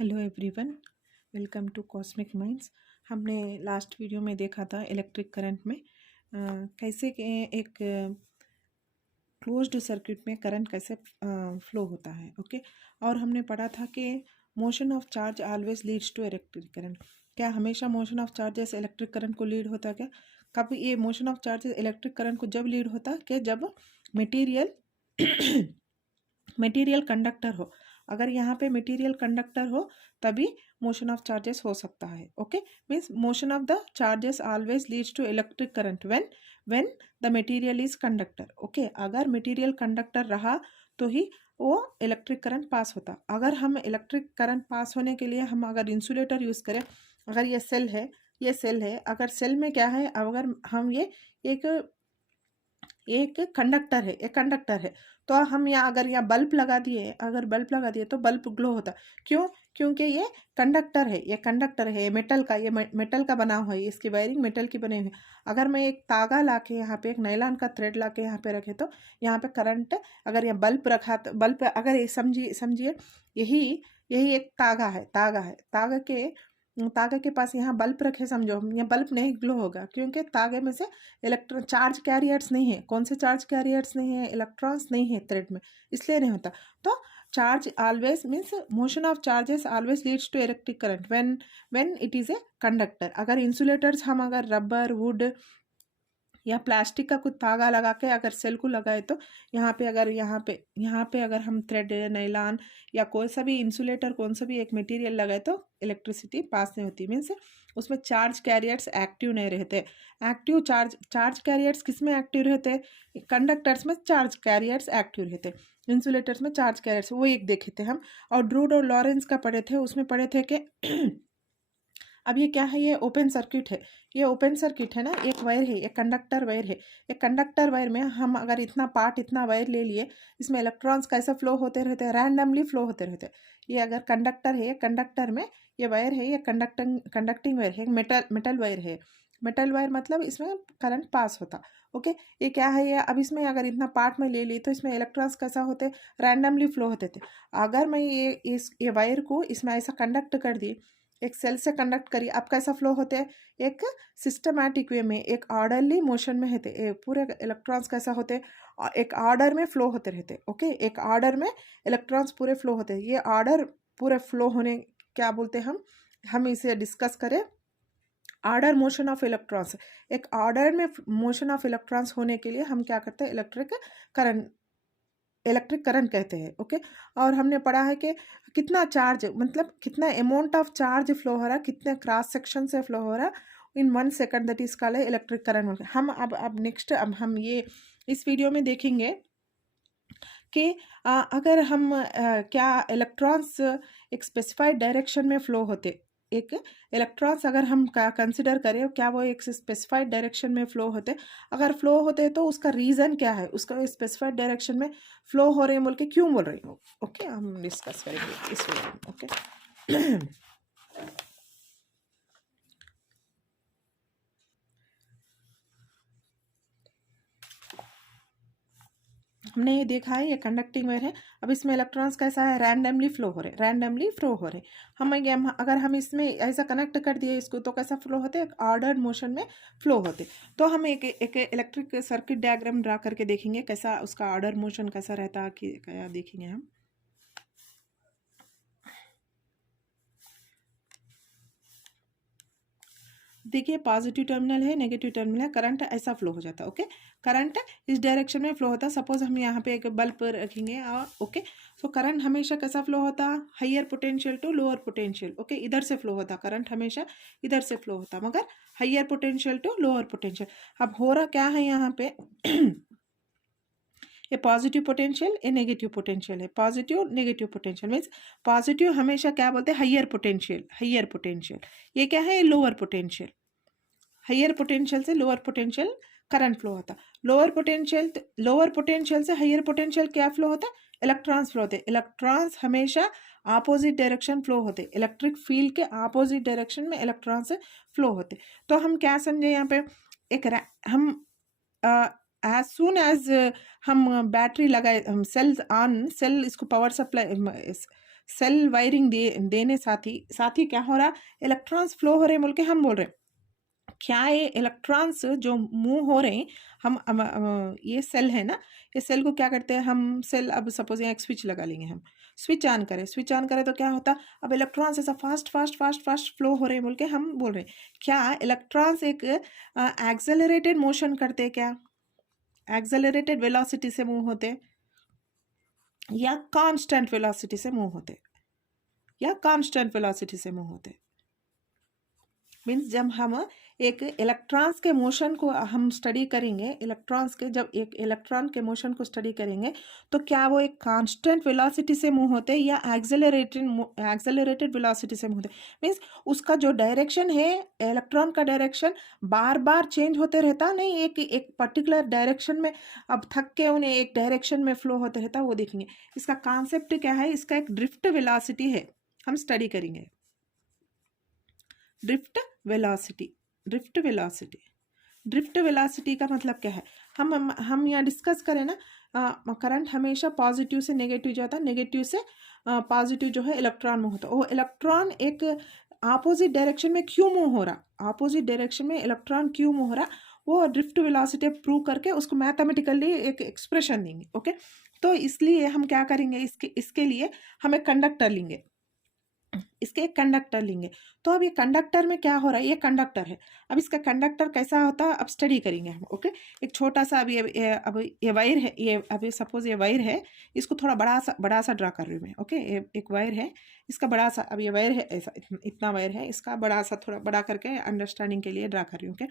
Hello everyone, welcome to cosmic minds. हमने last video में देखा था इलेक्ट्रिक करंट में कैसे कि एक क्लोज्ड सर्किट में करंट कैसे फ्लो होता है। ओके, और हमने पढ़ा था कि motion of charge always leads to electric current. क्या हमेशा motion of charges electric current को लीड होता है? क्या कब ये motion of charges electric current को जब लीड होता है कि जब मटेरियल मटेरियल कंडक्टर हो। अगर यहाँ पे मटेरियल कंडक्टर हो तभी मोशन ऑफ चार्जेस हो सकता है। Okay, means motion of the charges always leads to electric current when the material is conductor. Okay, अगर मटेरियल कंडक्टर रहा तो ही वो इलेक्ट्रिक करंट पास होता। अगर हम इलेक्ट्रिक करंट पास होने के लिए हम अगर इंसुलेटर यूज़ करें, अगर ये सेल है, ये सेल है, अगर सेल में क्या है, अगर हम ये एक एक कंडक्टर है, एक कंडक्टर है, तो हम यहाँ अगर यहाँ बल्ब लगा दिए, अगर बल्ब लगा दिए तो बल्ब ग्लो होता। क्यों? क्योंकि ये कंडक्टर है, ये कंडक्टर है, ये मेटल का, ये मेटल का बना हुआ है, इसकी वायरिंग मेटल की बनी हुई है। अगर मैं एक तागा लाके यहाँ पे, एक नायलॉन का थ्रेड लाके यहाँ पे रखे तो यहाँ पे करंट, अगर यहाँ बल्ब रखा तो बल्ब, अगर ये समझिए यही यही एक तागा है, तागा है, तागे के पास यहाँ बल्ब रखे, समझो यहाँ बल्ब नहीं ग्लो होगा क्योंकि तागे में से इलेक्ट्रॉन चार्ज कैरियर्स नहीं है। कौन से चार्ज कैरियर्स नहीं है? इलेक्ट्रॉन्स नहीं है थ्रेड में, इसलिए नहीं होता। तो charge always means motion of charges always leads to electric current when it is a conductor. अगर इंसुलेटर्स हम अगर रबर, वुड या प्लास्टिक का कुछ धागा लगा के अगर सेल को लगाए तो यहाँ पे अगर हम थ्रेड, नायलॉन या कोई सा भी इंसुलेटर, कौन सा भी एक मटेरियल लगाए तो इलेक्ट्रिसिटी पास नहीं होती। मीन्स उसमें चार्ज कैरियर्स एक्टिव नहीं रहते। एक्टिव चार्ज कैरियर्स किस में एक्टिव रहते? कंडक्टर्स में चार्ज कैरियर्स एक्टिव रहते, इंसुलेटर्स में चार्ज कैरियर्स। वो एक देखे थे हम, और ड्रूड और लॉरेंस का पढ़े थे, उसमें पढ़े थे कि अब ये क्या है? ये ओपन सर्किट है, ये ओपन सर्किट है ना, एक वायर है, एक कंडक्टर वायर है। एक कंडक्टर वायर में हम अगर इतना पार्ट, इतना वायर ले लिए, इसमें इलेक्ट्रॉन्स कैसे फ्लो होते रहते हैं? रैंडमली फ्लो होते रहते हैं। ये अगर कंडक्टर है, कंडक्टर में ये वायर है, ये कंडक्टिंग वायर है, मेटल वायर है। मेटल वायर मतलब इसमें करंट पास होता। ओके, ये क्या है? ये अब इसमें अगर इतना पार्ट में ले ली तो इसमें इलेक्ट्रॉन्स कैसा होते? रैंडमली फ्लो होते थे। अगर मैं ये वायर को इसमें ऐसा कंडक्ट कर दी, एक सेल से कंडक्ट करिए, अब कैसा फ्लो होते हैं? एक सिस्टमैटिक वे में, एक ऑर्डरली मोशन में होते, पूरे इलेक्ट्रॉन्स कैसा होते? एक ऑर्डर में फ्लो होते रहते। ओके, एक ऑर्डर में इलेक्ट्रॉन्स पूरे फ्लो होते हैं। ये ऑर्डर पूरे फ्लो होने क्या बोलते हैं? हम इसे डिस्कस करें, ऑर्डर मोशन ऑफ इलेक्ट्रॉन्स। एक ऑर्डर में मोशन ऑफ इलेक्ट्रॉन्स होने के लिए हम क्या करते हैं? इलेक्ट्रिक करंट कहते हैं। ओके, और हमने पढ़ा है कि कितना चार्ज, मतलब कितना अमाउंट ऑफ चार्ज फ्लो हो रहा है, कितने क्रॉस सेक्शन से फ्लो हो रहा है इन 1 second, that is called electric current. हम अब नेक्स्ट अब हम ये इस वीडियो में देखेंगे कि अगर हम क्या इलेक्ट्रॉन्स एक स्पेसिफाइड डायरेक्शन में फ्लो होते, एक इलेक्ट्रॉन्स अगर हम कंसिडर करें, क्या वो एक स्पेसिफाइड डायरेक्शन में फ्लो होते? अगर फ्लो होते तो उसका रीज़न क्या है? उसका स्पेसिफाइड डायरेक्शन में फ्लो हो रहे हैं बोल के क्यों बोल रही हूँ? ओके, हम डिस्कस करेंगे इस वीडियो में। ओके, हमने ये देखा है, ये कंडक्टिंग वायर है। अब इसमें इलेक्ट्रॉन्स कैसा है? रैंडमली फ्लो हो रहे, रैंडमली फ्लो हो रहे। अगर हम इसमें ऐसा कनेक्ट कर दिए इसको तो कैसा फ्लो होते? एक ऑर्डर्ड मोशन में फ्लो होते। तो हम एक इलेक्ट्रिक सर्किट डायग्राम ड्रा करके देखेंगे कैसा उसका ऑर्डर मोशन कैसा रहता है, कि क्या देखेंगे हम। देखिए, पॉजिटिव टर्मिनल है, नेगेटिव टर्मिनल है, करंट ऐसा फ्लो हो जाता है। ओके, करंट इस डायरेक्शन में फ्लो होता है। सपोज हम यहाँ पे एक बल्ब रखेंगे और ओके, सो करंट हमेशा कैसा फ्लो होता? Higher potential to lower potential. Okay, इधर से फ्लो होता करंट, हमेशा इधर से फ्लो होता, मगर higher potential to lower potential. अब हो रहा क्या है यहाँ पे? ये पॉजिटिव पोटेंशियल, ये नेगेटिव पोटेंशियल है। Positive negative potential means positive हमेशा क्या बोलते हैं? Higher potential, higher potential. ये क्या है? Lower potential. हायर पोटेंशियल से लोअर पोटेंशियल करंट फ्लो होता। लोअर पोटेंशियल से हायर पोटेंशियल क्या फ्लो होता है? इलेक्ट्रॉन्स फ्लो होते। इलेक्ट्रॉन्स हमेशा ऑपोजिट डायरेक्शन फ्लो होते, इलेक्ट्रिक फील्ड के ऑपोजिट डायरेक्शन में इलेक्ट्रॉन्स फ्लो होते। तो हम क्या समझे यहाँ पे? हम एज सून एज हम बैटरी लगाए, हम सेल इसको पावर सप्लाई सेल वायरिंग देने साथ ही क्या हो रहा, इलेक्ट्रॉन्स फ्लो हो रहे हैं बोल के हम बोल रहे हैं। क्या ये इलेक्ट्रॉन्स जो मूव हो रहे हैं, ये सेल है ना, ये सेल को क्या करते हैं हम, सेल अब सपोज यहाँ एक स्विच लगा लेंगे, हम स्विच ऑन करें तो क्या होता, अब इलेक्ट्रॉन्स ऐसा fast fast fast fast flow हो रहे हैं बोल के हम बोल रहे हैं। क्या इलेक्ट्रॉन्स एक एक्सेलरेटेड मोशन करते हैं, क्या एक्सेलरेटेड वेलोसिटी से मूव होते, या कांस्टेंट वेलोसिटी से मूव होते, या कांस्टेंट वेलोसिटी से मूव होते। मीन्स जब हम एक इलेक्ट्रॉन्स के मोशन को हम स्टडी करेंगे, जब एक इलेक्ट्रॉन के मोशन को स्टडी करेंगे तो क्या वो एक कांस्टेंट वेलोसिटी से मूव होते या एक्सेलरेटेड वेलोसिटी से मूव होते। मीन्स उसका जो डायरेक्शन है, इलेक्ट्रॉन का डायरेक्शन बार बार चेंज होते रहता नहीं, एक पर्टिकुलर डायरेक्शन में अब थक के उन्हें एक डायरेक्शन में फ्लो होते रहता, वो देखेंगे। इसका कॉन्सेप्ट क्या है, इसका एक ड्रिफ्ट वेलोसिटी है, हम स्टडी करेंगे ड्रिफ्ट वेलोसिटी का मतलब क्या है, हम यहाँ डिस्कस करें ना, करंट हमेशा पॉजिटिव से नेगेटिव जाता है, नेगेटिव से पॉजिटिव जो है इलेक्ट्रॉन में होता है। वो इलेक्ट्रॉन एक अपोजिट डायरेक्शन में क्यों मूव हो रहा, अपोजिट डायरेक्शन में इलेक्ट्रॉन क्यों मूव हो रहा, वो ड्रिफ्ट वेलोसिटी प्रूव करके उसको मैथमेटिकली एक एक्सप्रेशन देंगे। ओके, तो इसलिए हम क्या करेंगे, इसके लिए हम एक कंडक्टर लेंगे, तो अब ये कंडक्टर में क्या हो रहा है, ये कंडक्टर है, अब इसका कंडक्टर कैसा होता है अब स्टडी करेंगे हम। ओके, एक छोटा सा अब ये वायर है, ये अभी सपोज ये वायर है, इसको थोड़ा बड़ा सा ड्रा कर रही हूँ मैं। ओके, एक वायर है, इसका बड़ा सा, अब ये वायर है ऐसा इतना वायर है, इसका बड़ा सा थोड़ा बड़ा करके अंडरस्टैंडिंग के लिए ड्रा कर रही हूँ। ओके,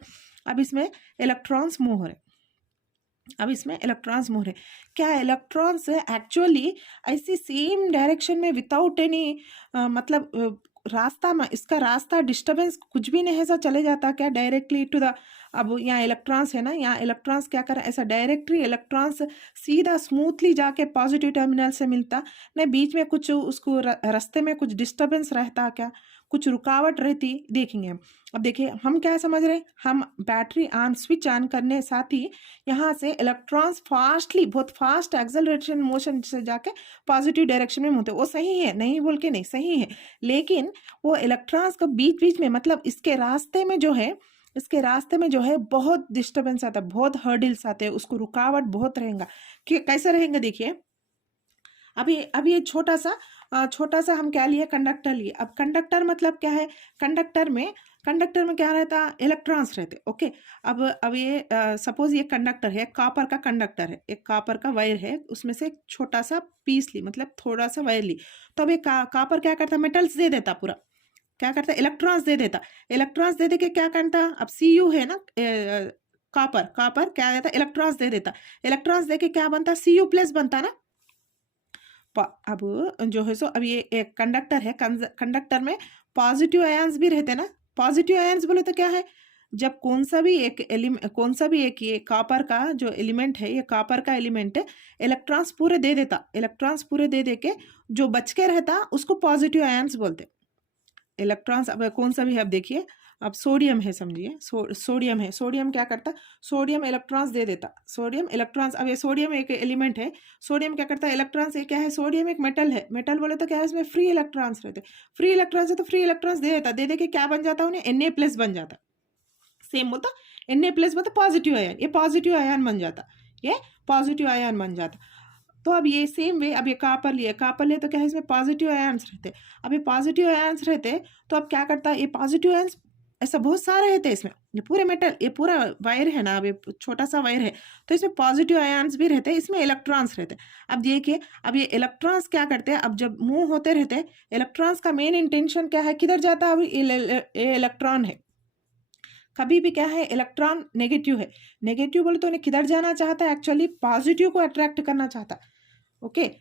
अब इसमें इलेक्ट्रॉन्स मूव हो रहे, क्या इलेक्ट्रॉन्स एक्चुअली ऐसी सेम डायरेक्शन में विदाउट एनी मतलब रास्ता में, इसका रास्ता डिस्टर्बेंस कुछ भी नहीं ऐसा चले जाता क्या डायरेक्टली टू द, अब यहाँ इलेक्ट्रॉन्स है ना, यहाँ इलेक्ट्रॉन्स क्या कर ऐसा डायरेक्टली इलेक्ट्रॉन्स सीधा स्मूथली जाके पॉजिटिव टर्मिनल से मिलता नहीं, बीच में कुछ उसको रास्ते में कुछ डिस्टर्बेंस रहता क्या, कुछ रुकावट रहती, देखेंगे हम। अब देखिए हम क्या समझ रहे हैं, हम बैटरी स्विच ऑन करने साथ ही यहाँ से इलेक्ट्रॉन्स बहुत फास्ट एक्सेलरेशन मोशन से जाके पॉजिटिव डायरेक्शन में होते, वो सही है, नहीं बोल के नहीं, सही है, लेकिन वो इलेक्ट्रॉन्स को बीच बीच में मतलब इसके रास्ते में जो है बहुत डिस्टर्बेंस आता है, बहुत हर्डल्स आते हैं, उसको रुकावट बहुत रहेगा। कैसे रहेंगे देखिए, अब ये छोटा सा हम क्या लिए, कंडक्टर लिए। अब कंडक्टर मतलब क्या है, कंडक्टर में क्या रहता, इलेक्ट्रॉन्स रहते। ओके, अब ये सपोज ये कंडक्टर है, कॉपर का कंडक्टर है, एक कॉपर का वायर है, उसमें से एक छोटा सा पीस ली, मतलब थोड़ा सा वायर ली, तो अब ये कॉपर क्या करता, मेटल्स दे देता, पूरा क्या करता, इलेक्ट्रॉन्स दे देता, इलेक्ट्रॉन्स दे के क्या करता, अब Cu है ना, कॉपर क्या देता, इलेक्ट्रॉन्स दे देता, इलेक्ट्रॉन्स दे के क्या बनता, Cu+ बनता ना। अब जो है सो अब ये एक कंडक्टर है, कंडक्टर में पॉजिटिव आयंस भी रहते ना, पॉजिटिव आयंस बोले तो क्या है, जब कौन सा भी एक ये कॉपर का जो एलिमेंट है, ये कॉपर का एलिमेंट है, इलेक्ट्रॉन्स पूरे दे देता, इलेक्ट्रॉन्स पूरे दे के जो बच के रहता उसको पॉजिटिव आयंस बोलते। इलेक्ट्रॉन्स अब कौन सा भी है, अब देखिए, अब सोडियम है, समझिए सोडियम है, सोडियम क्या करता, सोडियम इलेक्ट्रॉन्स दे देता, सोडियम इलेक्ट्रॉन्स, अब ये सोडियम एक एलिमेंट है, सोडियम क्या करता है, इलेक्ट्रॉन्स, ये क्या है, सोडियम एक मेटल है, मेटल बोले तो क्या है, इसमें फ्री इलेक्ट्रॉन्स रहते, फ्री इलेक्ट्रॉन्स है तो फ्री इलेक्ट्रॉन्स दे देता, दे के क्या बन जाता उन्हें, Na+ बन जाता, सेम बोलता Na+ बोलता पॉजिटिव आयन, ये पॉजिटिव आयन बन जाता, ये पॉजिटिव आयन बन जाता। तो अब ये सेम वे, अब ये कॉपर लिए तो क्या है, इसमें पॉजिटिव आयंस रहते, अब ये पॉजिटिव आयंस रहते तो अब क्या करता है, ये पॉजिटिव आयंस ऐसा बहुत सारे रहते हैं इसमें, ये पूरे मेटल, ये पूरा वायर है ना, अब ये छोटा सा वायर है, तो इसमें पॉजिटिव आयंस भी रहते हैं, इसमें इलेक्ट्रॉन्स रहते हैं। अब देखिए, अब ये इलेक्ट्रॉन्स क्या करते हैं, अब जब मूव होते रहते हैं, इलेक्ट्रॉन्स का मेन इंटेंशन क्या है, किधर जाता है, अब ये इलेक्ट्रॉन है, कभी भी क्या है, इलेक्ट्रॉन नेगेटिव है, नेगेटिव बोले तो उन्हें किधर जाना चाहता है, एक्चुअली पॉजिटिव को अट्रैक्ट करना चाहता है। Okay,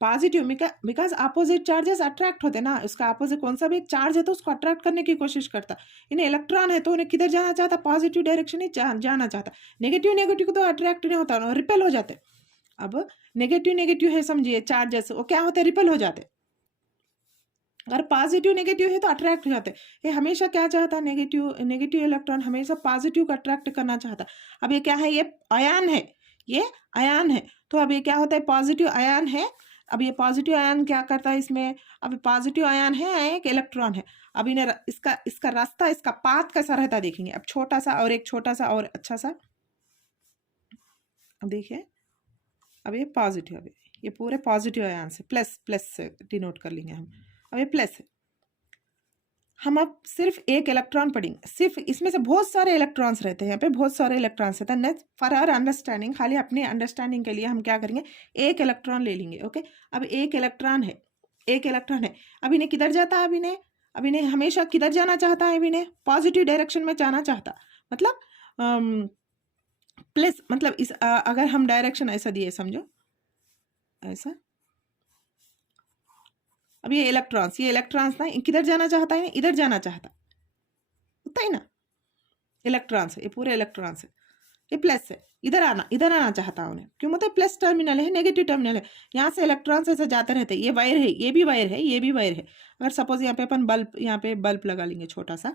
positive because opposite charges attract होते ना, उसका अपोजिट कौन सा भी एक चार्ज है तो उसको अट्रैक्ट करने की कोशिश करता, इन्हें इलेक्ट्रॉन है तो उन्हें किधर जाना चाहता, पॉजिटिव डायरेक्शन ही जाना चाहता, नेगेटिव को तो अट्रैक्ट नहीं होता, रिपेल हो जाते। अब नेगेटिव है, समझिए चार्जेस वो क्या होते, रिपेल हो जाते, अगर पॉजिटिव नेगेटिव है तो अट्रैक्ट हो जाते हैं। ये हमेशा क्या चाहता है, नेगेटिव इलेक्ट्रॉन हमेशा पॉजिटिव को अट्रैक्ट करना चाहता है। अब ये क्या है, ये आयन है, ये आयन है। तो अब ये क्या होता है, पॉजिटिव आयन है। अब ये पॉजिटिव आयन क्या करता है इसमें, अब पॉजिटिव आयन है, एक इलेक्ट्रॉन है। अब इन्हें इसका रास्ता, इसका पाथ कैसा रहता है देखेंगे। अब छोटा सा और एक छोटा सा और अच्छा सा, अब देखिए, अब ये पॉजिटिव, अब ये पूरे पॉजिटिव आयन से प्लस से डिनोट कर लेंगे हम। अब ये प्लस है। हम अब सिर्फ एक इलेक्ट्रॉन पढ़ेंगे, सिर्फ इसमें से बहुत सारे इलेक्ट्रॉन्स रहते हैं, यहाँ पे बहुत सारे इलेक्ट्रॉन्स रहते हैं। फॉर आवर अंडरस्टैंडिंग, खाली अपनी अंडरस्टैंडिंग के लिए हम क्या करेंगे, एक इलेक्ट्रॉन ले लेंगे। ओके, अब एक इलेक्ट्रॉन है, एक इलेक्ट्रॉन है। अब इन्हें किधर जाता है, अब इन्हें हमेशा किधर जाना चाहता है, अब इन्हें पॉजिटिव डायरेक्शन में जाना चाहता, मतलब प्लस, मतलब इस अगर हम डायरेक्शन ऐसा दिए, समझो ऐसा। अब ये इलेक्ट्रॉन्स ना किधर जाना चाहता है, इधर जाना चाहता होता है ना, इलेक्ट्रॉन्स है, ये पूरे इलेक्ट्रॉन्स है, ये प्लस है, इधर आना चाहता है उन्हें। क्यों, मतलब प्लस टर्मिनल है, नेगेटिव टर्मिनल है, यहाँ से इलेक्ट्रॉन्स ऐसे जाते रहते हैं। ये वायर है, ये भी वायर है, ये भी वायर है। अगर सपोज यहाँ पे अपन यहाँ पे बल्ब लगा लेंगे छोटा सा।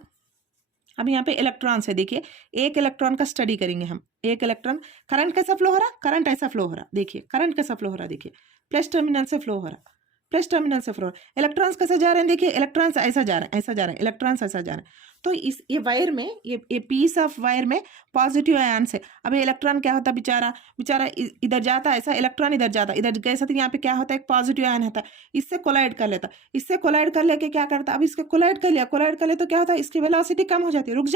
अब यहाँ पे इलेक्ट्रॉन्स है, देखिए एक इलेक्ट्रॉन का स्टडी करेंगे हम। एक इलेक्ट्रॉन, करंट कैसा फ्लो हो रहा, करंट ऐसा फ्लो हो रहा, देखिए करंट कैसा फ्लो हो रहा, देखिए प्लस टर्मिनल से फ्लो हो रहा, प्लस टर्मिनल से फ्लो। इलेक्ट्रॉन्स कैसे जा रहे हैं, देखिए इलेक्ट्रॉन्स ऐसा जा रहा है, ऐसा जा रहा है, इलेक्ट्रॉन्स ऐसा जा रहे हैं। तो ये वायर में, ये पीस ऑफ वायर में पॉजिटिव आयन से, अब ये इलेक्ट्रॉन क्या होता है, बेचारा इधर जाता, ऐसा इलेक्ट्रॉन इधर जाता, इधर कैसा, तो यहाँ पे क्या होता है, एक पॉजिटिव आयन होता है, इससे कोलाइड कर लेता, इससे कोलाइड कर लेके क्या करता, अब इसके कोलाइड कर ले तो क्या होता है, इसकी वेलोसिटी कम हो जाती है, रुक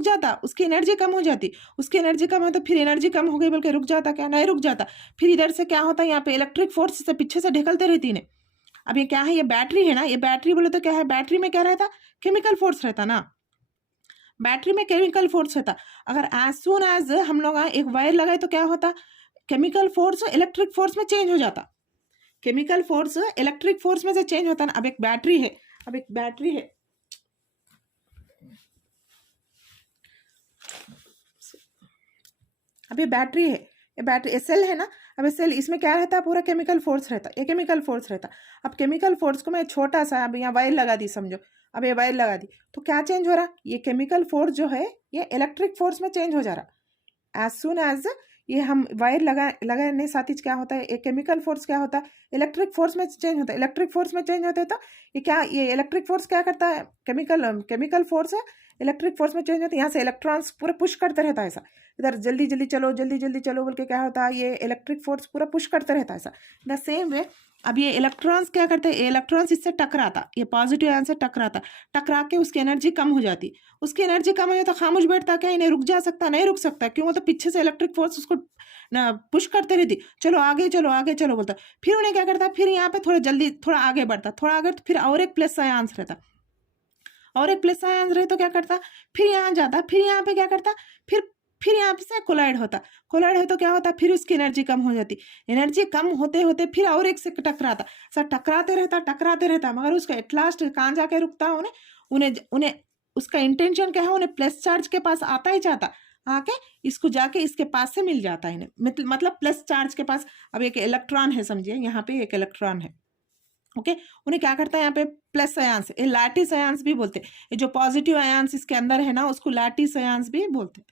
जाता, उसकी एनर्जी कम हो जाती, उसकी एनर्जी कम हो तो फिर एनर्जी कम हो गई बोल के रुक जाता, क्या नहीं रुक जाता। फिर इधर से क्या होता है, यहाँ पे इलेक्ट्रिक फोर्स से पीछे से ढकलते रहती है। अब ये क्या है, ये बैटरी है ना, ये बैटरी बोले तो क्या है, बैटरी में क्या रहता, केमिकल फोर्स रहता ना, बैटरी में केमिकल फोर्स रहता। अगर एज सून एज हम लोग एक वायर लगाए तो क्या होता, केमिकल फोर्स इलेक्ट्रिक फोर्स में चेंज हो जाता, केमिकल फोर्स इलेक्ट्रिक फोर्स में से चेंज होता ना। अब एक बैटरी है, अब ये बैटरी है, ये बैटरी सेल है ना। अब सेल, इसमें क्या रहता है, पूरा केमिकल फोर्स रहता, ये केमिकल फोर्स रहता। अब केमिकल फोर्स को मैं छोटा सा, अब यहाँ वायर लगा दी समझो, अब ये वायर लगा दी तो क्या चेंज हो रहा, ये केमिकल फोर्स जो है ये इलेक्ट्रिक फोर्स में चेंज हो जा रहा। एज सुन एज ये हम वायर लगाने साथ ही क्या होता है, ये केमिकल फोर्स क्या होता है, इलेक्ट्रिक फोर्स में चेंज होता है। इलेक्ट्रिक फोर्स में चेंज होता है तो ये इलेक्ट्रिक फोर्स क्या करता है, केमिकल फोर्स है, इलेक्ट्रिक फोर्स में चेंज होता है। यहाँ से इलेक्ट्रॉन्स पूरा पुश करते रहता है, ऐसा इधर जल्दी जल्दी चलो बोल के क्या होता है, ये इलेक्ट्रिक फोर्स पूरा पुश करते रहता है ऐसा। द सेम वे अब ये इलेक्ट्रॉन्स क्या करते हैं, ये इलेक्ट्रॉन्स इससे टकराता, ये पॉजिटिव आयन से टकरा के उसकी एनर्जी कम हो जाती, उसकी एनर्जी कम हो जाती तो खामोश बैठता, क्या इन्हें रुक जा सकता, नहीं रुक सकता। क्यों, वो तो पीछे से इलेक्ट्रिक फोर्स उसको पुश करते रहती, चलो आगे चलो बोलता। फिर उन्हें क्या करता, फिर यहाँ पे थोड़ा आगे बढ़ता, थोड़ा आगे तो फिर और एक प्लस आयंस रहता, और एक प्लस आयंस रहे तो क्या करता, फिर यहाँ जाता, फिर यहाँ पे क्या करता, फिर यहाँ पे से कोलाइड होता, कोलाइड है तो क्या होता, फिर उसकी एनर्जी कम हो जाती, एनर्जी कम होते होते फिर और एक से टकराता, सर टकराते रहता मगर उसको एट लास्ट कहाँ जाके रुकता, उन्हें उसका इंटेंशन क्या है, उन्हें प्लस चार्ज के पास आता ही जाता, आके इसको जाके इसके पास से मिल जाता है इन्हें, मतलब प्लस चार्ज के पास। अब एक इलेक्ट्रॉन है, समझिए यहाँ पे एक इलेक्ट्रॉन है, ओके उन्हें क्या करता है, यहाँ पे प्लस आयंस, ये लैटिस आयंस भी बोलते हैं, ये जो पॉजिटिव आयंस इसके अंदर है ना उसको लैटिस आयंस भी बोलते हैं।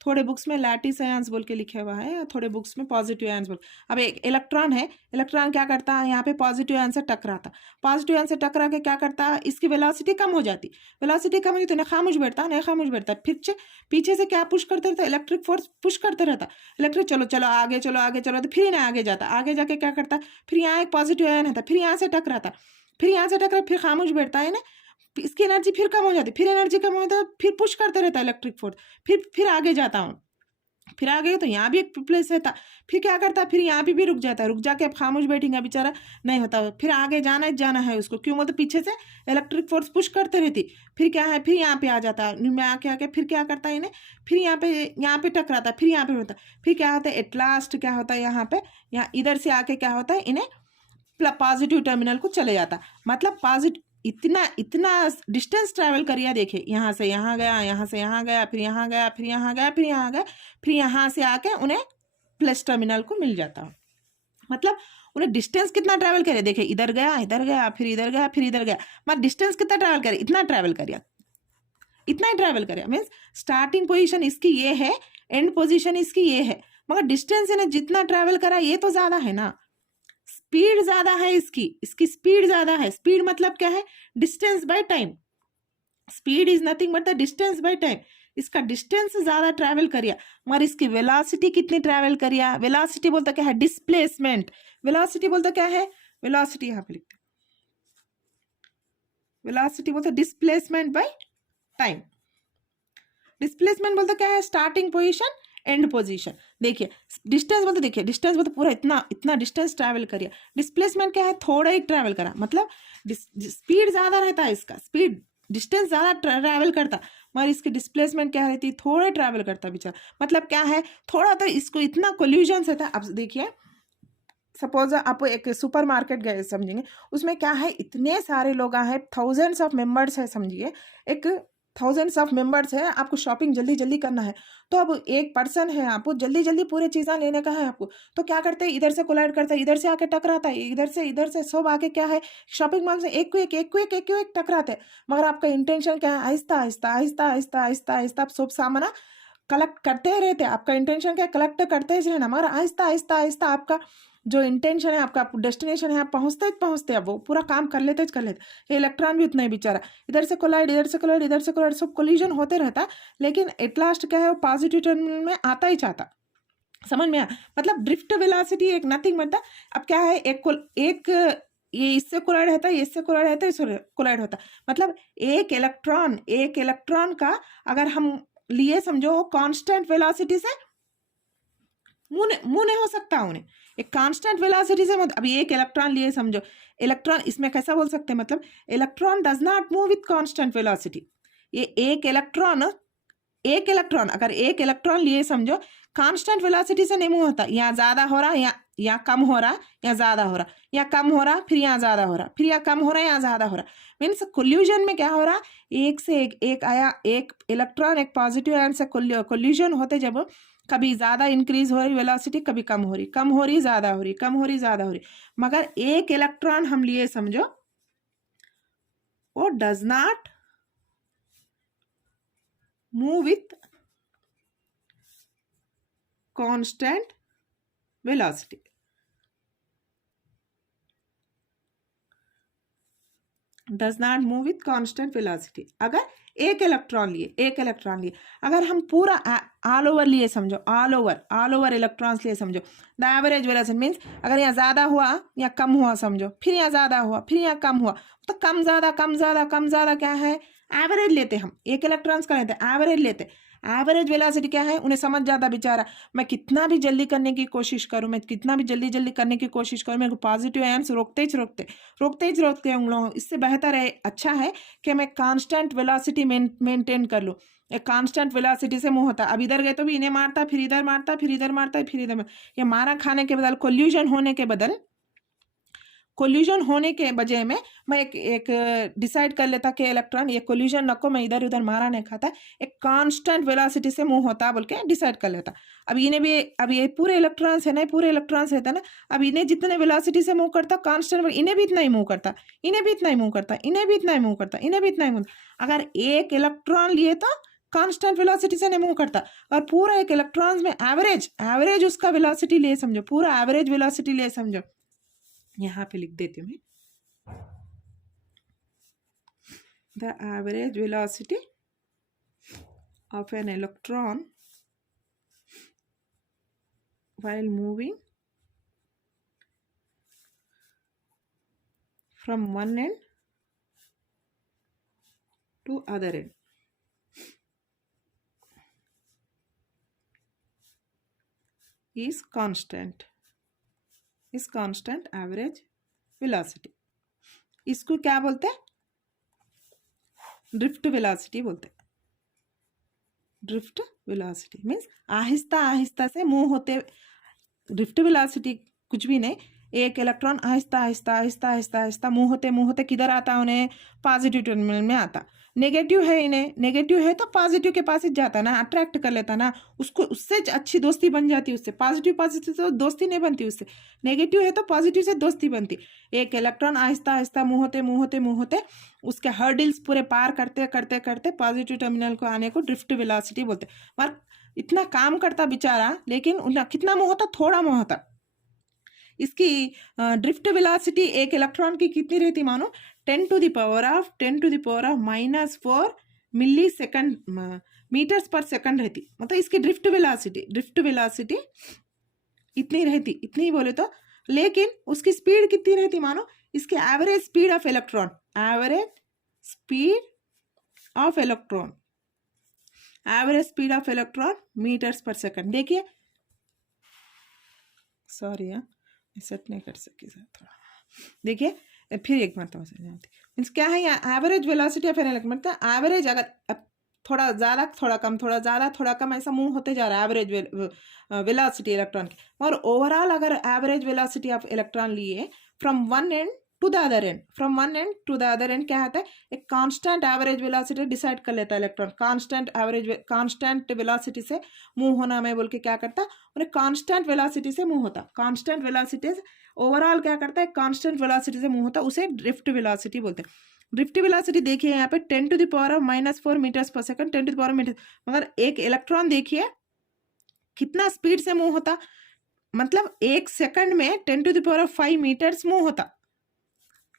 थोड़े बुक्स में लैटिस आयंस बोल के लिखे हुआ है, थोड़े बुक्स में पॉजिटिव आयंस बोल। अब एक इलेक्ट्रॉन है, इलेक्ट्रॉन क्या करता है, यहाँ पे पॉजिटिव आयन से टकराता, पॉजिटिव आयन से टकरा के क्या करता है, इसकी वेलोसिटी कम हो जाती, वेलोसिटी कम हो जाती, नहीं खामोश बैठता, फिर पीछे से क्या पुश करते रहता, इलेक्ट्रिक फोर्स पुश करते रहता, इलेक्ट्रिक चलो आगे चलो तो फिर ना आगे जाता, आगे जाके क्या करता, फिर यहाँ एक पॉजिटिव आयन था, फिर यहाँ से टकराता, फिर खामोश बैठता है ना, इसकी एनर्जी फिर कम हो जाती, फिर एनर्जी कम हो जाती, फिर पुश करते रहता है इलेक्ट्रिक फोर्स, फिर आगे जाता हूँ, फिर आगे तो यहाँ भी एक प्लेस रहता, फिर क्या करता, फिर यहाँ पे भी रुक जाता है, रुक जाके अब खामोश बैठेगा बेचारा, नहीं होता, फिर आगे जाना है उसको, क्यों, वो तो पीछे से इलेक्ट्रिक फोर्स पुश करते रहती, फिर क्या है, फिर यहाँ पे आ जाता है, मैं आके फिर क्या करता है इन्हें, फिर यहाँ पे टकराता, फिर यहाँ पे होता, फिर क्या होता है, एट लास्ट क्या होता है, यहाँ इधर से आके क्या होता है, इन्हें पॉजिटिव टर्मिनल को चले जाता, मतलब पॉजिटिव इतना डिस्टेंस ट्रैवल करिए, देखिए यहाँ से यहाँ गया, यहाँ से यहाँ गया, फिर यहाँ गया, फिर यहाँ गया, फिर यहाँ से आके उन्हें प्लस टर्मिनल को मिल जाता, मतलब उन्हें डिस्टेंस कितना ट्रैवल करे, देखिए इधर गया फिर इधर गया फिर इधर गया, मगर डिस्टेंस कितना ट्रैवल करे, इतना ट्रैवल करिए, इतना ही ट्रैवल करे। मीन्स स्टार्टिंग पोजीशन इसकी ये है, एंड पोजीशन इसकी ये है, मगर डिस्टेंस इन्हें जितना ट्रैवल करा ये तो ज्यादा है ना, स्पीड ज्यादा है इसकी स्पीड ज्यादा है। स्पीड मतलब क्या है, distance by time. Speed is nothing but the distance by time. इसका डिस्टेंस ज्यादा ट्रैवल करिया, मगर इसकी वेलोसिटी कितनी ट्रैवल करिया। वेलोसिटी बोलता क्या है, डिस्प्लेसमेंट। वेलोसिटी बोलता क्या है, वेलोसिटी यहाँ पे लिखते, वेलोसिटी बोलते डिस्प्लेसमेंट बाय टाइम। डिस्प्लेसमेंट बोलते क्या है, स्टार्टिंग पोजीशन एंड पोजीशन। देखिए डिस्टेंस बोलते, देखिए डिस्टेंस बोलते पूरा इतना डिस्टेंस ट्रैवल करिए। डिस्प्लेसमेंट क्या है, थोड़ा ही ट्रैवल करा, मतलब स्पीड ज्यादा रहता है इसका, स्पीड डिस्टेंस ज्यादा ट्रैवल करता, मगर इसकी डिस्प्लेसमेंट क्या रहती, थोड़ा ट्रैवल करता बेचारा। मतलब क्या है, थोड़ा तो इसको इतना कोल्यूजन से था। अब देखिए सपोज आप एक सुपर मार्केट गए समझेंगे, उसमें क्या है, इतने सारे लोग हैं, थाउजेंड्स ऑफ मेंबर्स है समझिए, एक थाउजेंड्स ऑफ मेंबर्स है, आपको शॉपिंग जल्दी जल्दी करना है। तो अब एक पर्सन है, आपको जल्दी जल्दी पूरी चीज़ें लेने का है आपको, तो क्या करते हैं, इधर से कोलाइड करता है, इधर से आके टकराता है, इधर से सब आके क्या है, शॉपिंग मॉल से एक को एक टकराते हैं। मगर आपका इंटेंशन क्या है, आहिस्ता आहिस्ता आहिस्ता आहिस्ता आहिस्ता आहिस्ता आप सब सामान कलेक्ट करते रहते हैं। आपका इंटेंशन क्या है, कलेक्ट करते ही रहना, मगर आहिस्ता आहिस्ता आहिस्ता आपका जो इंटेंशन है, आपका डेस्टिनेशन है, आप पहुंचते अब वो पूरा काम कर लेते। ये इलेक्ट्रॉन भी उतना ही बेचारा, इधर से कोलाइड सब कोलिजन होते रहता, लेकिन एट लास्ट क्या है, वो पॉजिटिव टर्मिनल में आता ही चाहता। समझ में आया, मतलब ड्रिफ्ट वेलोसिटी एक नथिंग मतलब, अब क्या है, एक ये इससे कोलाइड होता है, इससे कोलाइड होता है, इससे कोलाइड होता है, मतलब एक इलेक्ट्रॉन का अगर हम लिए समझो कांस्टेंट वेलोसिटी से मुंह नहीं हो सकता उन्हें, एक कांस्टेंट वेलोसिटी से मतलब, अभी एक इलेक्ट्रॉन लिए समझो, इलेक्ट्रॉन इसमें कैसा बोल सकते हैं, मतलब electron does not move with constant velocity. ये एक इलेक्ट्रॉन अगर एक इलेक्ट्रॉन लिए समझो, कांस्टेंट वेलोसिटी से नहीं मूव होता, यहाँ ज्यादा हो रहा, यहाँ कम हो रहा, यहाँ ज्यादा हो रहा, यहाँ कम हो रहा, फिर यहाँ ज्यादा हो रहा, फिर यहाँ कम हो रहा, यहाँ ज्यादा हो रहा। मीन्स कोल्यूजन में क्या हो रहा, एक से एक आया, एक इलेक्ट्रॉन एक पॉजिटिव आयन से कोल्यूजन होते, जब कभी ज्यादा इंक्रीज हो रही वेलोसिटी, कभी कम हो रही ज्यादा हो रही, कम हो रही ज्यादा हो रही, मगर एक इलेक्ट्रॉन हम लिए समझो, वो does not move with constant velocity. Does not move with constant velocity. अगर एक इलेक्ट्रॉन लिए, अगर हम पूरा ऑल ओवर लिए समझो, ऑल ओवर इलेक्ट्रॉन्स लिए समझो, द एवरेज वेलोसिटी मीन्स अगर यहाँ ज्यादा हुआ या कम हुआ समझो, फिर यहाँ ज्यादा हुआ, फिर यहाँ कम हुआ, तो कम ज्यादा क्या है, एवरेज लेते हम, एक इलेक्ट्रॉन्स का लेते एवरेज लेते। एवरेज वेलोसिटी क्या है, उन्हें समझ जाता बेचारा, मैं कितना भी जल्दी करने की कोशिश करूं, मैं कितना भी जल्दी करने की कोशिश करूं, मेरे को पॉजिटिव आयन्स रोकते ही उन लोगों, इससे बेहतर है, अच्छा है कि मैं कांस्टेंट वेलोसिटी मेंटेन कर लूं। एक कांस्टेंट वेलोसिटी से मूव होता, अब इधर गए तो भी इन्हें मारता, फिर इधर मारता, फिर इधर मारता, फिर इधर, ये मारा खाने के बदल, कोल्यूजन होने के बजाय में मैं एक डिसाइड कर लेता कि इलेक्ट्रॉन ये कोल्यूजन नको, मैं इधर उधर मारा नहीं खाता, एक कांस्टेंट वेलोसिटी से मूव होता बोल के डिसाइड कर लेता। अब इन्हें भी, अब ये पूरे इलेक्ट्रॉन्स है ना, पूरे इलेक्ट्रॉन्स रहता ना, अब इन्हें जितने वेलोसिटी से मूव करता कांस्टेंट, इन्हें भी इतना ही मूव करता, इन्हें भी इतना ही मूव करता, इन्हें भी इतना ही मूव करता, इन्हें भी इतना ही मूव। अगर एक इलेक्ट्रॉन लिए तो कांस्टेंट वेलोसिटी से नहीं मूव करता, और पूरा एक इलेक्ट्रॉन्स में एवरेज उसका वेलोसिटी ले समझो, पूरा एवरेज वेलोसिटी ले समझो, यहाँ पे लिख देती हूँ मैं, the average velocity of an electron while moving from one end to other end is constant average velocity। इसको क्या बोलते हैं, ड्रिफ्ट वेलोसिटी बोलते हैं। ड्रिफ्ट वेलोसिटी मीन्स आहिस्ता से मूव होते, ड्रिफ्ट वेलोसिटी कुछ भी नहीं, एक इलेक्ट्रॉन आहिस्ता आहिस्ता आहिस्ता आहिस्ता आहिस्ता मूव होते किधर आता है, उन्हें पॉजिटिव टर्मिनल में आता। नेगेटिव है, इन्हें नेगेटिव है तो पॉजिटिव के पास ही जाता ना, अट्रैक्ट कर लेता ना, उसको उससे अच्छी दोस्ती बन जाती उससे। पॉजिटिव पॉजिटिव तो दोस्ती नहीं बनती उससे, नेगेटिव है तो पॉजिटिव से दोस्ती बनती। एक इलेक्ट्रॉन आहिस्ता आहिस्ता मूव होते उसके हर्डल्स पूरे पार करते करते करते पॉजिटिव टर्मिनल को आने को ड्रिफ्ट वेलोसिटी बोलते। पर इतना काम करता बेचारा, लेकिन कितना मूव होता, थोड़ा मूव होता। इसकी ड्रिफ्ट वेलोसिटी एक इलेक्ट्रॉन की कितनी रहती मानो, 10 to the power of -4 millisecond metres पर सेकंड रहती। मतलब इसकी ड्रिफ्ट वेलोसिटी इतनी रहती, इतनी बोले तो। लेकिन उसकी स्पीड कितनी रहती मानो, इसकी average speed of electron metres पर सेकंड। देखिए, सॉरी सेट नहीं कर सकी थोड़ा, देखिए फिर एक मरतबा से मीन्स क्या है यहाँ average velocity of an electron, मतलब एवरेज अगर थोड़ा ज़्यादा थोड़ा कम, थोड़ा ज़्यादा थोड़ा कम ऐसा मूव होते जा रहा है एवरेज वेलोसिटी इलेक्ट्रॉन की। और ओवरऑल अगर एवरेज वेलोसिटी ऑफ इलेक्ट्रॉन लिए from one end to the other end, क्या होता है, एक कांस्टेंट एवरेज वेलोसिटी डिसाइड कर लेता है इलेक्ट्रॉन। कांस्टेंट वेलोसिटी से मूव होना मैं बोल के क्या करता, उन्हें कांस्टेंट वेलोसिटी से मूव होता। कांस्टेंट वेलोसिटी ओवरऑल क्या करता है, कांस्टेंट वेलोसिटी से मूव होता, उसे ड्रिफ्ट वेलोसिटी बोलते हैं। ड्रिफ्ट वेलोसिटी देखिए यहाँ पे 10 to the power of -4 metres पर सेकंड, 10 to the power मीटर। मगर एक इलेक्ट्रॉन देखिए कितना स्पीड से मूव होता, मतलब एक सेकंड में 10 to the power of 5 metres move होता।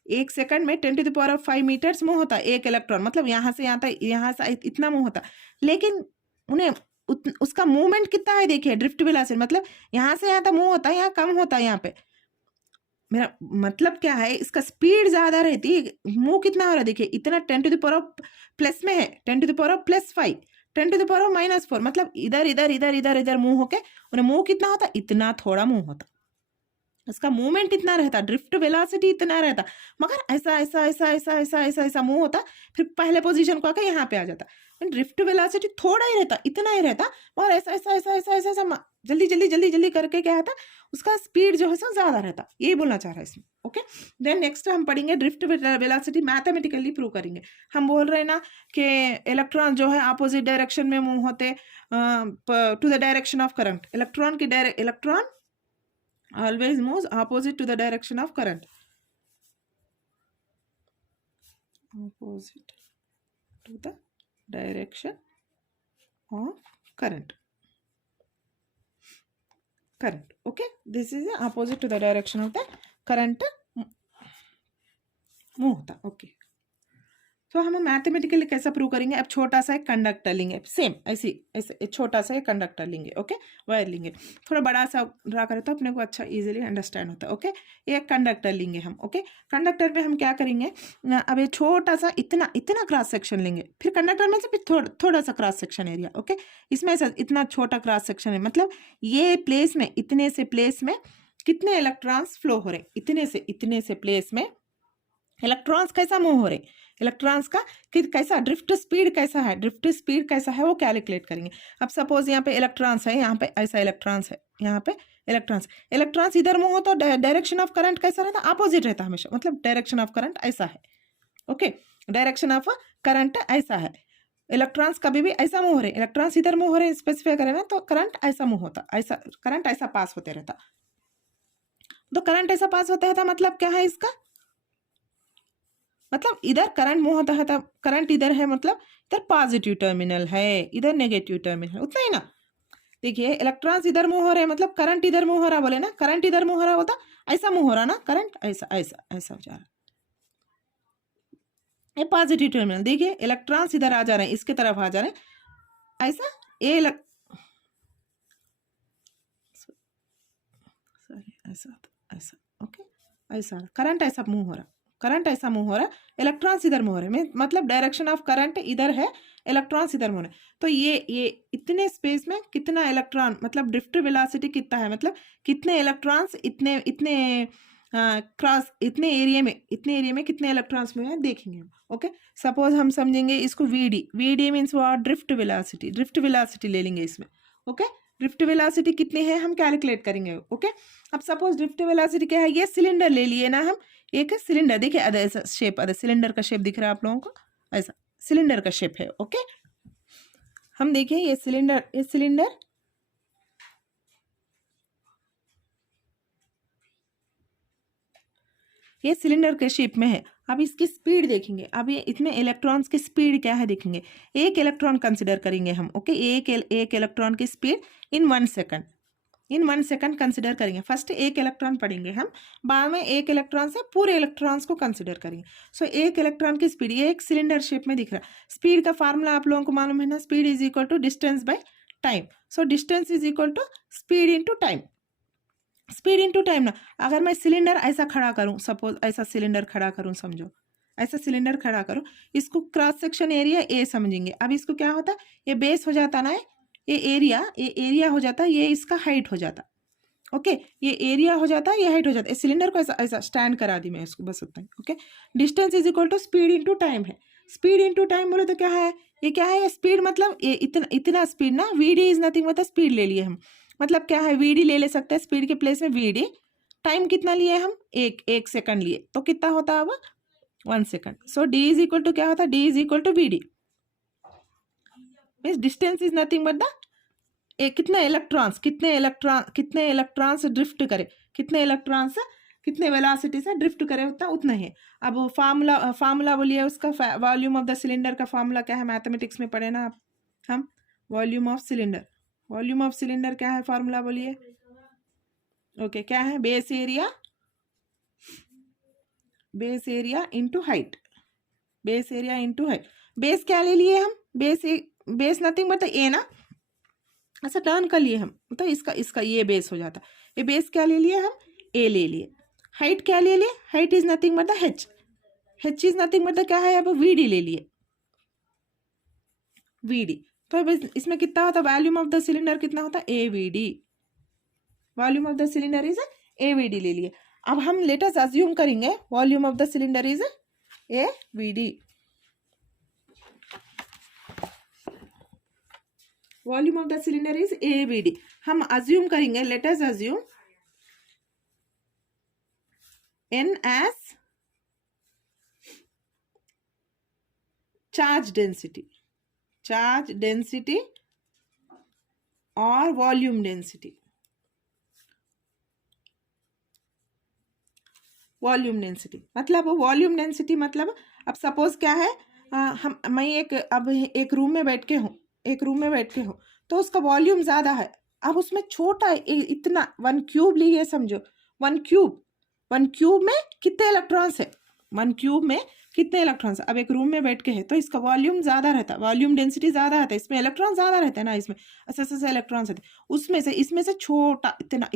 एक सेकंड में 10 to the power of 5 metres move होता एक इलेक्ट्रॉन, मतलब यहाँ से यहाँ से इतना मूव होता। लेकिन उन्हें उसका मूवमेंट कितना है देखिए, ड्रिफ्ट वेलोसिटी मतलब यहाँ से यहाँ तक मूव होता है, यहाँ कम होता है। यहाँ पे मेरा मतलब क्या है, इसका स्पीड ज्यादा रहती है, मूव कितना हो रहा है देखिए, इतना 10 to the power of plus में है, 10 to the power of +5, 10 to the power of -4, मतलब इधर इधर इधर इधर इधर मूव होके उन्हें मूव कितना होता, इतना थोड़ा मूव होता। इसका मूवमेंट इतना रहता, ड्रिफ्ट वेलोसिटी इतना रहता, मगर ऐसा ऐसा ऐसा ऐसा ऐसा ऐसा ऐसा मूव होता, फिर पहले पोजीशन को आकर यहाँ पे आ जाता। ड्रिफ्ट वेलोसिटी थोड़ा ही रहता, इतना ही रहता, और ऐसा ऐसा ऐसा ऐसा ऐसा ऐसा जल्दी जल्दी जल्दी जल्दी करके क्या होता, उसका स्पीड जो है सो ज्यादा रहता। यही बोलना चाह रहा है इसमें। ओके, देन नेक्स्ट हम पढ़ेंगे ड्रिफ्ट वेलोसिटी मैथमेटिकली प्रूव करेंगे। हम बोल रहे हैं ना कि इलेक्ट्रॉन जो है अपोजिट डायरेक्शन में मूव होते to the direction of current. Electron always moves opposite to the direction of current, opposite to the direction of current. Okay, this is the opposite to the direction of the current move होता। okay, तो हम mathematically कैसा prove करेंगे। अब छोटा सा एक conductor लेंगे, सेम ऐसे छोटा सा एक कंडक्टर लेंगे। ओके, वायर लेंगे, थोड़ा बड़ा सा ड्रा करें तो अपने को अच्छा इजीली अंडरस्टैंड होता है। ओके, एक कंडक्टर लेंगे हम। ओके, कंडक्टर पे हम क्या करेंगे, अब ये छोटा सा इतना क्रॉस सेक्शन लेंगे, फिर कंडक्टर में से फिर थोड़ा सा क्रॉस सेक्शन एरिया। ओके, इसमें से इतना छोटा क्रॉस सेक्शन है, मतलब ये प्लेस में इतने से प्लेस में कितने इलेक्ट्रॉन्स फ्लो हो रहे, इतने से प्लेस में इलेक्ट्रॉन्स कैसा मूव हो रहे, इलेक्ट्रॉन्स का कैसा ड्रिफ्ट स्पीड कैसा है वो कैलकुलेट करेंगे। अब सपोज यहाँ पे इलेक्ट्रॉन्स है, यहाँ पे ऐसा इलेक्ट्रॉन्स है, यहाँ पे इलेक्ट्रॉन्स इधर मूव हो तो डायरेक्शन ऑफ करंट कैसा रहता, अपोजिट रहता हमेशा, मतलब डायरेक्शन ऑफ करंट ऐसा है। ओके, डायरेक्शन ऑफ करंट ऐसा है, इलेक्ट्रॉन्स कभी भी ऐसा मूव हो रहे, इलेक्ट्रॉन्स इधर मूव हो रहे स्पेसिफाई करें ना तो करंट ऐसा मूव होता, ऐसा करंट ऐसा पास होते रहता। तो करंट ऐसा पास होता है, मतलब क्या है इसका, मतलब इधर करंट मूव होता है, तब करंट इधर है, मतलब इधर पॉजिटिव टर्मिनल है, इधर नेगेटिव टर्मिनल, उतना ही ना। देखिए इलेक्ट्रॉन्स इधर मूव हो रहे हैं, मतलब करंट इधर मूव हो रहा, बोले ना करंट इधर मूव हो रहा होता, ऐसा मूव हो रहा ना, करंट ऐसा ऐसा ऐसा हो जा रहा, ये पॉजिटिव टर्मिनल। देखिए इलेक्ट्रॉन्स इधर आ जा रहे हैं, इसके तरफ आ जा रहे हैं, ऐसा ये ऐसा ओके, ऐसा करंट ऐसा मूव हो रहा, इलेक्ट्रॉन्स इधर मूव हो रहे, मतलब डायरेक्शन ऑफ करंट इधर है, इलेक्ट्रॉन्स इधर मूव रहे। तो ये इतने स्पेस में कितना इलेक्ट्रॉन, मतलब ड्रिफ्ट वेलोसिटी कितना है, मतलब कितने इलेक्ट्रॉन्स इतने क्रॉस इतने एरिया में कितने इलेक्ट्रॉन्स में है देखेंगे। ओके, सपोज हम समझेंगे इसको VD means what, drift velocity ले लेंगे इसमें। ओके, ड्रिफ्ट वेलोसिटी कितनी है हम कैलकुलेट करेंगे। ओके, अब सपोज ड्रिफ्ट वेलोसिटी क्या है, ये सिलेंडर ले लिए ना हम, एक सिलेंडर देखिए, ऐसा शेप, सिलेंडर का शेप दिख रहा है आप लोगों को, ऐसा सिलेंडर का शेप है। ओके, हम देखिए ये सिलेंडर ये सिलेंडर के शेप में है। अब इसकी स्पीड देखेंगे, अब ये इसमें इलेक्ट्रॉन्स की स्पीड क्या है देखेंगे, एक इलेक्ट्रॉन कंसिडर करेंगे हम। ओके, एक इलेक्ट्रॉन की speed in 1 second, in 1 second consider करेंगे। फर्स्ट एक इलेक्ट्रॉन पढ़ेंगे हम, बाद में एक इलेक्ट्रॉन से पूरे इलेक्ट्रॉन्स को कंसिडर करेंगे। सो एक इलेक्ट्रॉन की स्पीड, ये एक सिलेंडर शेप में दिख रहा है। स्पीड का फार्मूला आप लोगों को मालूम है ना, speed is equal to distance by time. So distance is equal to speed into time, speed into time ना। अगर मैं सिलेंडर ऐसा खड़ा करूं, सपोज ऐसा सिलेंडर खड़ा करूं, समझो ऐसा सिलेंडर खड़ा करो, इसको क्रॉस सेक्शन एरिया ए समझेंगे। अब इसको क्या होता है, ये बेस हो जाता ना, ये एरिया हो जाता, ये इसका हाइट हो जाता। ओके, ये एरिया हो जाता है, ये हाइट हो जाता है। सिलेंडर को ऐसा ऐसा स्टैंड करा दी मैं इसको, बस उतना ही। Okay, distance is equal to speed into time है। स्पीड इंटू टाइम बोले तो क्या है, ये क्या है, स्पीड मतलब ये इतना स्पीड ना, वी डी इज नथिंग, मतलब स्पीड ले लिए हम, मतलब क्या है, वी डी ले सकते हैं स्पीड के प्लेस में वी डी। टाइम कितना लिए हम, एक सेकंड लिए, तो कितना होता है अब 1 second. So D is equal to क्या होता है, D is equal to V D, means distance is nothing but the कितने इलेक्ट्रॉन्स ड्रिफ्ट करे, कितने वेलोसिटी से ड्रिफ्ट करे उतना ही। अब फार्मूला बोलिए उसका, वॉल्यूम ऑफ द सिलेंडर का फार्मूला क्या है, मैथमेटिक्स में पढ़े ना आप हम, वॉल्यूम ऑफ सिलेंडर क्या है फार्मूला बोलिए। ओके, क्या है, base area into height, base क्या ले लिए हम, बेस नथिंग मतलब ए ना, ऐसा टर्न कर लिए हम, तो इसका ये बेस हो जाता। ये बेस क्या ले लिए हम, ए ले लिए। हाइट क्या ले लिए, हाइट इज नथिंग मतलब एच इज नथिंग मतलब क्या है, अब वी डी ले लिए, वी डी। तो अब इसमें कितना होता, वॉल्यूम ऑफ द सिलेंडर कितना होता, ए V D, volume of the cylinder is a V D ले लिए। अब हम लेट अस अज्यूम करेंगे volume of the cylinder is a V D, volume of the cylinder is a V D. हम assume करेंगे, let us assume N as charge density or volume density, मतलब volume density मतलब, अब suppose क्या है, मैं एक रूम में बैठ के हूँ, तो उसका वॉल्यूम ज्यादा है। अब उसमें छोटा इतना 1 क्यूब लिए, समझो 1 क्यूब में कितने इलेक्ट्रॉन्स है, 1 क्यूब में कितने इलेक्ट्रॉन्स। अब एक रूम में बैठ के है तो इसका वॉल्यूम ज्यादा रहता है, वॉल्यूम डेंसिटी ज्यादा रहता है, इसमें इलेक्ट्रॉन ज्यादा रहते हैं ना, इसमें ऐसे इलेक्ट्रॉन्स रहते हैं, इसमें से छोटा इतना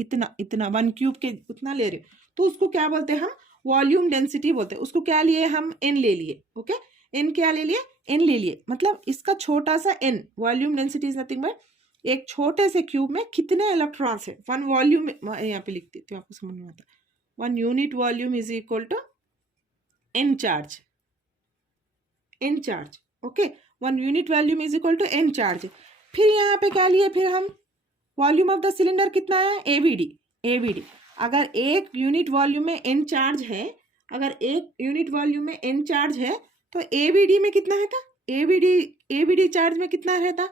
1 क्यूब के उतना ले रहे, तो उसको क्या बोलते हैं हम, वॉल्यूम डेंसिटी बोलते हैं। उसको क्या लिए हम, एन ले लिए। ओके, एन क्या ले लिए, एन ले लिए, मतलब इसका छोटा सा N, volume density is nothing but एक छोटे से क्यूब में कितने इलेक्ट्रॉन्स है, 1 वॉल्यूम, यहाँ पे लिख देती हूँ आपको समझ में आता। 1 unit volume is equal to n charge, okay, 1 unit volume is equal to n charge. फिर यहाँ पे क्या लिए, फिर हम वॉल्यूम ऑफ द सिलेंडर कितना है, एवीडी। अगर एक यूनिट वॉल्यूम में n चार्ज है, तो एवीडी में कितना है था, एवीडी चार्ज में कितना रहता,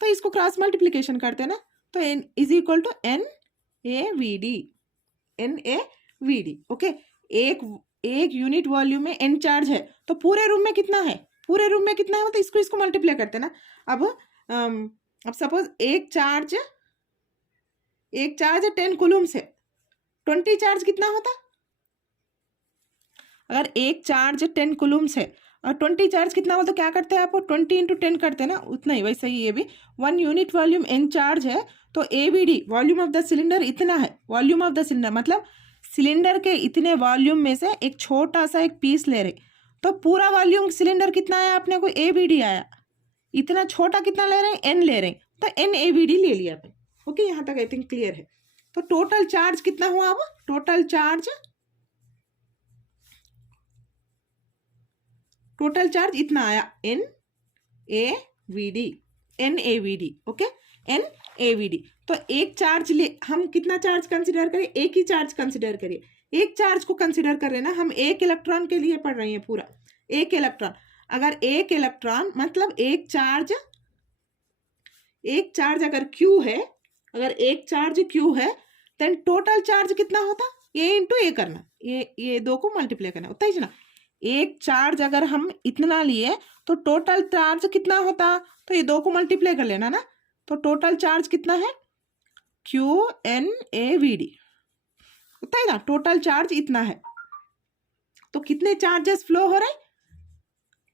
तो इसको क्रॉस मल्टीप्लीकेशन करते हैं ना, तो n is equal to n a v d। Okay, एक यूनिट वॉल्यूम में n चार्ज है, तो पूरे रूम में कितना है, तो इसको मल्टीप्लाई करते हैं ना। अब सपोज एक चार्ज 10 कूलम्ब से 20 चार्ज कितना होता, अगर एक चार्ज 10 कूलम्ब से और 20 चार्ज कितना हो, तो क्या करते हैं आप, 20 इंटू 10 करते हैं ना, उतना ही। वैसे ही ये भी 1 यूनिट वॉल्यूम n चार्ज है, तो AVD volume of the cylinder इतना है, वॉल्यूम ऑफ द सिलेंडर मतलब सिलेंडर के इतने वॉल्यूम में से एक छोटा सा एक पीस ले रहे, तो पूरा वॉल्यूम सिलेंडर कितना आया अपने को, एवीडी आया। इतना छोटा कितना ले रहे हैं, एन ले रहे हैं, तो एन एवीडी ले लिया आपने। ओके, यहाँ तक आई थिंक क्लियर है। तो टोटल चार्ज कितना हुआ, अब टोटल चार्ज इतना आया, N A V D. Okay, NaVd। तो एक चार्ज ले, हम कितना चार्ज कंसिडर करें, एक ही चार्ज कंसिडर करिए, एक चार्ज को कंसिडर कर रहे हैं ना हम, एक इलेक्ट्रॉन के लिए पढ़ रहे हैं पूरा, एक इलेक्ट्रॉन। अगर एक इलेक्ट्रॉन मतलब एक चार्ज अगर Q है, अगर एक चार्ज Q है, देन टोटल चार्ज कितना होता, ये इंटू ए करना, ये दो को मल्टीप्लाई करना, उतना ही ना। एक चार्ज अगर हम इतना लिए तो टोटल चार्ज कितना होता, तो ये दो को मल्टीप्लाई कर लेना ना, तो टोटल चार्ज कितना है QNaVd, उतना ही ना, टोटल चार्ज इतना है। तो कितने चार्जेस फ्लो हो रहे,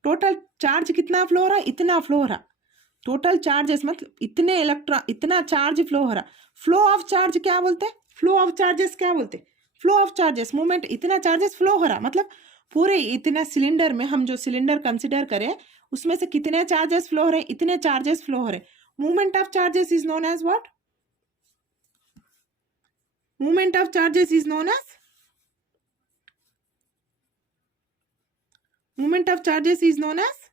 टोटल चार्ज कितना फ्लो हो रहा, इतना फ्लो हो रहा, टोटल चार्जेस मतलब इतने इलेक्ट्रॉन, इतना चार्ज फ्लो हो रहा। फ्लो ऑफ चार्ज क्या बोलते हैं, फ्लो ऑफ चार्जेस क्या बोलते हैं, फ्लो ऑफ चार्जेस मूवमेंट, इतना चार्जेस फ्लो हो रहा मतलब पूरे इतना सिलेंडर में, हम जो सिलेंडर कंसिडर करें उसमें से कितने चार्जेस फ्लो हो रहे, इतने चार्जेस फ्लो हो रहे। Movement of charges is known as what, movement of charges is known as, movement of charges is known as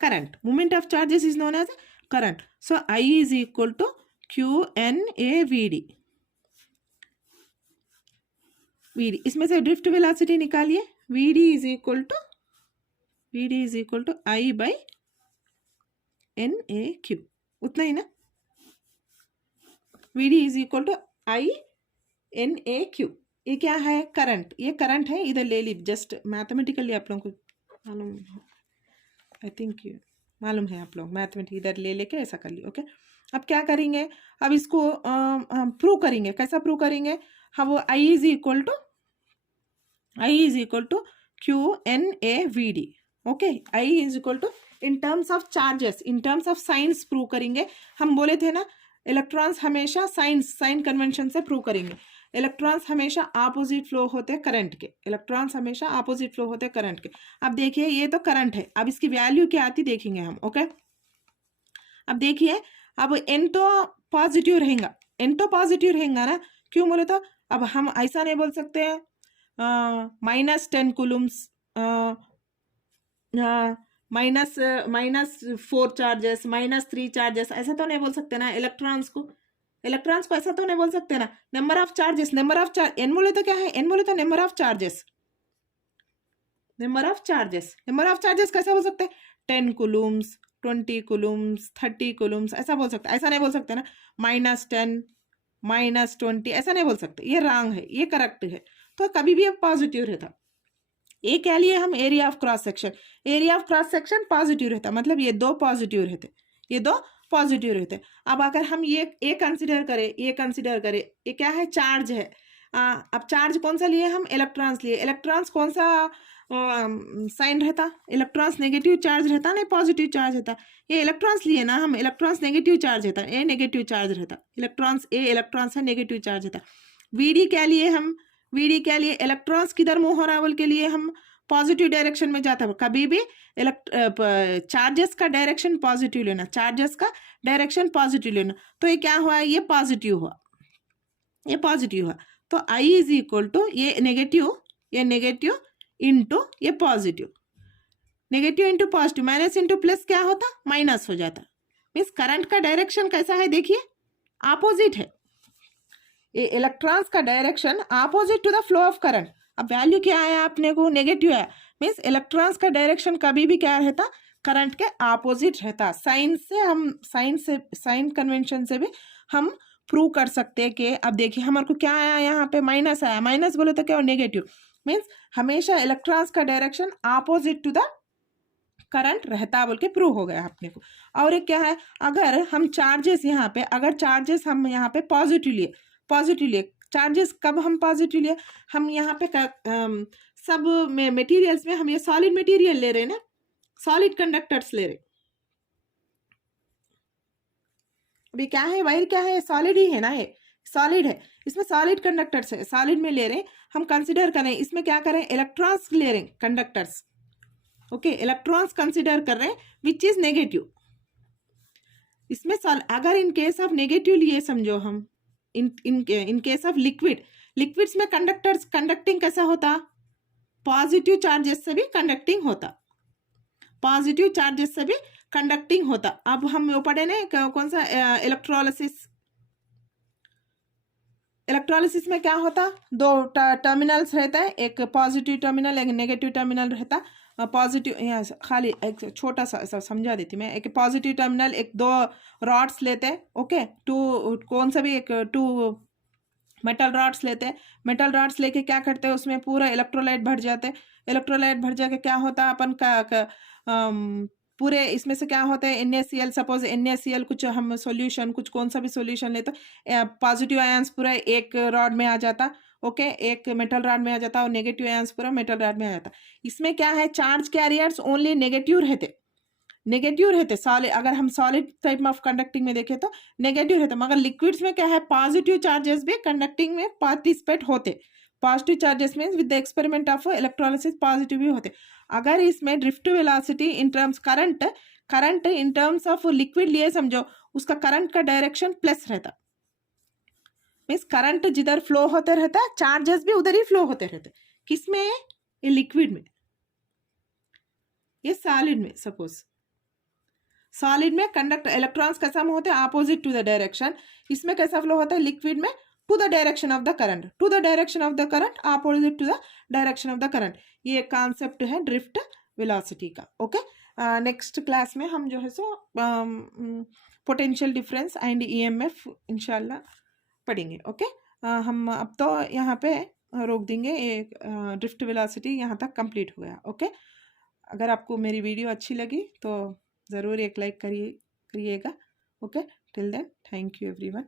current, movement of charges is known as current. So I is equal to QNaVd, Vd, इसमें से drift velocity निकालिए, Vd is equal to I by NaQ, उतना ही ना, Vd is equal to I NaQ। ये क्या है, current, ये current है, इधर ले ली, जस्ट मैथमेटिकली आप लोगों को मालूम, आई थिंक मालूम है आप लोग, मैथमेटिक इधर ले लेके ऐसा कर लियो। ओके, अब क्या करेंगे, अब इसको प्रूव करेंगे, कैसा प्रूव करेंगे हम, वो I is equal to QNaVd। Okay, I is equal to in terms of charges, in terms of science prove करेंगे। हम बोले थे ना इलेक्ट्रॉन्स हमेशा साइन कन्वेंशन से प्रूव करेंगे, इलेक्ट्रॉन्स हमेशा अपोजिट फ्लो होते हैं करंट के, इलेक्ट्रॉन्स हमेशा अपोजिट फ्लो होते हैं करंट के। अब देखिए ये तो करंट है, अब इसकी वैल्यू क्या आती देखेंगे हम। ओके, अब देखिए, अब n तो पॉजिटिव रहेगा, n तो पॉजिटिव रहेगा ना, क्यों बोले तो अब हम ऐसा नहीं बोल सकते हैं -10 कूलम्स, -4 चार्जेस, -3 चार्जेस, ऐसा तो नहीं बोल सकते ना इलेक्ट्रॉन्स को, इलेक्ट्रॉन्स को ऐसा तो नहीं बोल सकते ना। Number of charges, number of charge, N बोले तो क्या है, एन बोले तो number of charges, number of charges, number of charges कैसे बोल सकते हैं, 10 कूलम्स, 20 कूलम्स, 30 कूलम्स, ऐसा बोल सकते, ऐसा नहीं बोल सकते ना, -10 -20 ऐसा नहीं बोल सकते, ये रॉन्ग है, ये करेक्ट है। तो कभी भी अब पॉजिटिव रहता, ये क्या लिए हम, area of cross section, area of cross section positive रहता, मतलब ये दो पॉजिटिव रहते, ये दो पॉजिटिव रहते। अब अगर हम ये कंसिडर करें, ये कंसिडर करें, ये क्या है, चार्ज है। अब चार्ज कौन सा लिए हम, इलेक्ट्रॉन्स लिए, इलेक्ट्रॉन्स कौन सा साइन रहता, इलेक्ट्रॉन्स नेगेटिव चार्ज रहता नहीं पॉजिटिव चार्ज रहता, ये इलेक्ट्रॉन्स लिए ना हम, इलेक्ट्रॉन्स नेगेटिव चार्ज रहता, ए नेगेटिव चार्ज रहता, इलेक्ट्रॉन्स ए इलेक्ट्रॉन्स है नेगेटिव चार्ज रहता। Vd क्या लिए हम, Vd क्या लिए, इलेक्ट्रॉन्स किधर मूव हो रहा बोल के लिए हम पॉजिटिव डायरेक्शन में जाता है, कभी भी चार्जेस का डायरेक्शन पॉजिटिव लेना, चार्जेस का डायरेक्शन पॉजिटिव लेना। तो ये क्या हुआ, ये पॉजिटिव हुआ, ये पॉजिटिव हुआ, तो I इज इक्वल टू ये नेगेटिव इंटू ये positive, negative into positive, minus into plus क्या होता, माइनस हो जाता। मीन्स करंट का डायरेक्शन कैसा है, देखिए अपोजिट है, ये इलेक्ट्रॉन्स का direction opposite to the flow of current. अब वैल्यू क्या आया अपने को, नेगेटिव आया, मीन्स इलेक्ट्रॉन्स का डायरेक्शन कभी भी क्या रहता, करंट के अपोजिट रहता। साइन कन्वेंशन से भी हम प्रूव कर सकते हैं कि, अब देखिए हमारे को क्या आया, यहाँ पे माइनस आया, माइनस बोले तो क्या, नेगेटिव, मीन्स हमेशा इलेक्ट्रॉन्स का direction opposite to the current रहता बोल के प्रूव हो गया अपने को। और एक क्या है, अगर हम चार्जेस यहाँ पे, अगर चार्जेस हम यहाँ पे पॉजिटिव लिए, चार्जेस कब हम पॉजिटिव लिए, हम यहाँ पे सब में मटेरियल्स में हम ये सॉलिड मटेरियल ले रहे हैं ना, सॉलिड कंडक्टर्स ले रहे, अभी क्या है, वायर क्या है, सॉलिड ही है ना, ये सॉलिड है, इसमें सॉलिड कंडक्टर्स है, सॉलिड में ले रहे हैं हम, कंसिडर करें इसमें क्या करें, इलेक्ट्रॉन्स ले रहे हैं, कंडक्टर्स। ओके, इलेक्ट्रॉन्स कंसिडर कर रहे हैं विच इज नेगेटिव, इसमें अगर इन केस ऑफ नेगेटिव लिए समझो हम, इन केस ऑफ लिक्विड्स में कंडक्टिंग कैसा होता, पॉजिटिव चार्जेस से भी कंडक्टिंग होता। पॉजिटिव चार्जेस से भी कंडक्टिंग होता। अब हम वो पढ़े ना कौन सा इलेक्ट्रोलिसिस। इलेक्ट्रोलिसिस में क्या होता, दो टर्मिनल्स रहता है, एक पॉजिटिव टर्मिनल एक नेगेटिव टर्मिनल रहता। पॉजिटिव यहाँ खाली एक छोटा सा ऐसा समझा देती मैं, एक पॉजिटिव टर्मिनल, एक दो रॉड्स लेते हैं, ओके, टू कौन सा भी एक टू मेटल रॉड्स लेते हैं। मेटल रॉड्स लेके क्या करते हैं, उसमें पूरा इलेक्ट्रोलाइट भर जाते हैं। इलेक्ट्रोलाइट भर जाके क्या होता है, अपन पूरे इसमें से क्या होता है, NaCl, सपोज NaCl कुछ हम सॉल्यूशन कुछ कौन सा भी सॉल्यूशन ले तो पॉजिटिव आयंस पूरा एक रॉड में आ जाता, ओके, एक मेटल रॉड में आ जाता, और नेगेटिव आयंस पूरा मेटल रॉड में आ जाता। इसमें क्या है, चार्ज कैरियर्स ओनली नेगेटिव रहते सॉलिड। अगर हम सॉलिड टाइप ऑफ कंडक्टिंग में देखें तो नेगेटिव रहते, मगर लिक्विड्स में क्या है, पॉजिटिव चार्जेस भी कंडक्टिंग में पार्टिसिपेट होते। Positive charges means with the experiment of electrolysis positive भी होते। अगर इसमें drift velocity in terms current in terms of liquid लिए समझो, उसका करंट का डायरेक्शन प्लस रहता, मीन्स करंट जिधर फ्लो होते रहता है चार्जेस भी उधर ही फ्लो होते रहते। किसमें, ये लिक्विड में, ये सॉलिड में। सपोज सॉलिड में कंडक्ट इलेक्ट्रॉन्स कैसा होते हैं, अपोजिट टू द डायरेक्शन। इसमें कैसा फ्लो होता है, लिक्विड में to the direction of the current, to the direction of the current, opposite to the direction of the current. ये कॉन्सेप्ट है ड्रिफ्ट वेलोसिटी का, ओके। नेक्स्ट क्लास में हम जो है सो पोटेंशियल डिफरेंस एंड EMF इंशाल्लाह पढ़ेंगे, ओके। हम अब तो यहाँ पे रोक देंगे, ये ड्रिफ्ट वेलोसिटी यहाँ तक कंप्लीट हो गया, ओके। अगर आपको मेरी वीडियो अच्छी लगी तो ज़रूर एक लाइक करिएगा, okay. Till then thank you everyone.